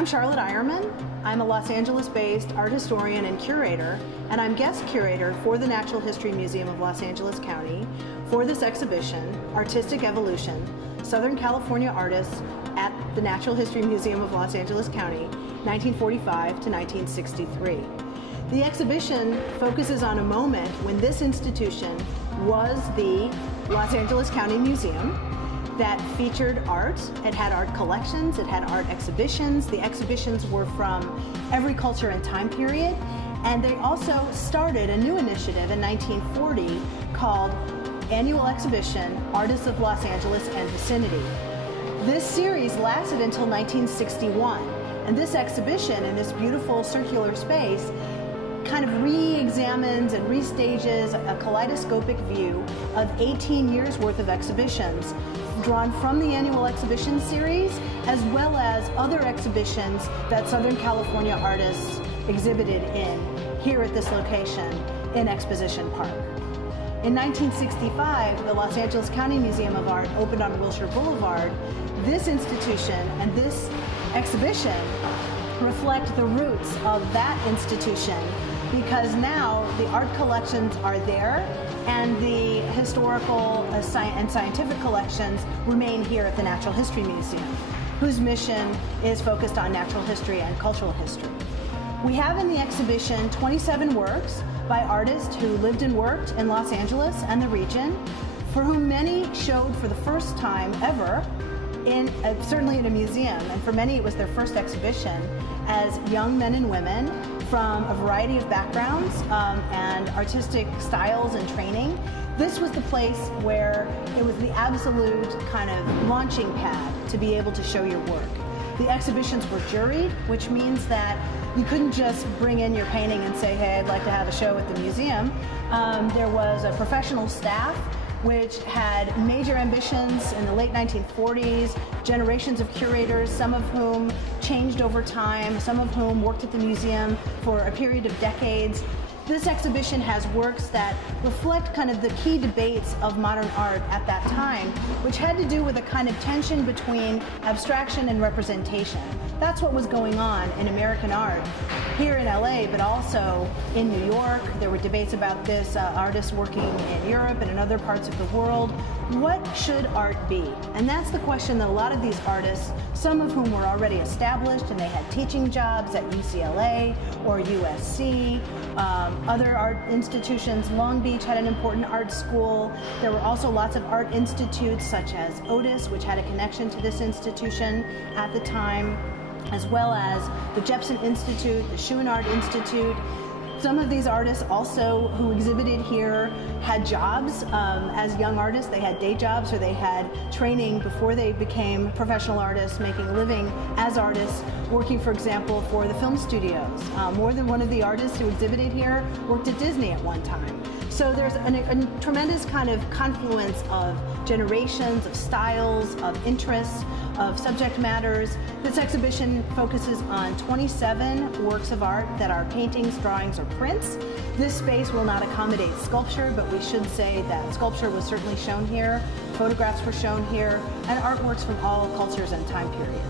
I'm Charlotte Eyerman. I'm a Los Angeles-based art historian and curator, and I'm guest curator for the Natural History Museum of Los Angeles County for this exhibition, Artistic Evolution, Southern California Artists at the Natural History Museum of Los Angeles County, 1945 to 1963. The exhibition focuses on a moment when this institution was the Los Angeles County Museum that featured art. It had art collections, it had art exhibitions. The exhibitions were from every culture and time period. And they also started a new initiative in 1940 called Annual Exhibition, Artists of Los Angeles and Vicinity. This series lasted until 1961. And this exhibition in this beautiful circular space kind of re-examines and restages a kaleidoscopic view of 18 years worth of exhibitions drawn from the annual exhibition series, as well as other exhibitions that Southern California artists exhibited in here at this location in Exposition Park. In 1965, the Los Angeles County Museum of Art opened on Wilshire Boulevard. This institution and this exhibition reflect the roots of that institution, because now the art collections are there and the historical and scientific collections remain here at the Natural History Museum, whose mission is focused on natural history and cultural history. We have in the exhibition 27 works by artists who lived and worked in Los Angeles and the region, for whom many showed for the first time ever, certainly in a museum, and for many it was their first exhibition as young men and women from a variety of backgrounds and artistic styles and training. This was the place where it was the absolute kind of launching pad to be able to show your work. The exhibitions were juried, which means that you couldn't just bring in your painting and say, hey, I'd like to have a show at the museum. There was a professional staff which had major ambitions in the late 1940s, generations of curators, some of whom changed over time, some of whom worked at the museum for a period of decades. This exhibition has works that reflect kind of the key debates of modern art at that time, which had to do with a kind of tension between abstraction and representation. That's what was going on in American art here in LA, but also in New York. There were debates about this, artists working in Europe and in other parts of the world. What should art be? And that's the question that a lot of these artists, some of whom were already established and they had teaching jobs at UCLA or USC, other art institutions. Long Beach had an important art school. There were also lots of art institutes such as Otis, which had a connection to this institution at the time, as well as the Jepson Institute, the Chouinard Institute. Some of these artists also who exhibited here had jobs as young artists. They had day jobs or they had training before they became professional artists, making a living as artists, working, for example, for the film studios. More than one of the artists who exhibited here worked at Disney at one time. So there's a tremendous kind of confluence of generations, of styles, of interests, of subject matters. This exhibition focuses on 27 works of art that are paintings, drawings, or prints. This space will not accommodate sculpture, but we should say that sculpture was certainly shown here, photographs were shown here, and artworks from all cultures and time periods.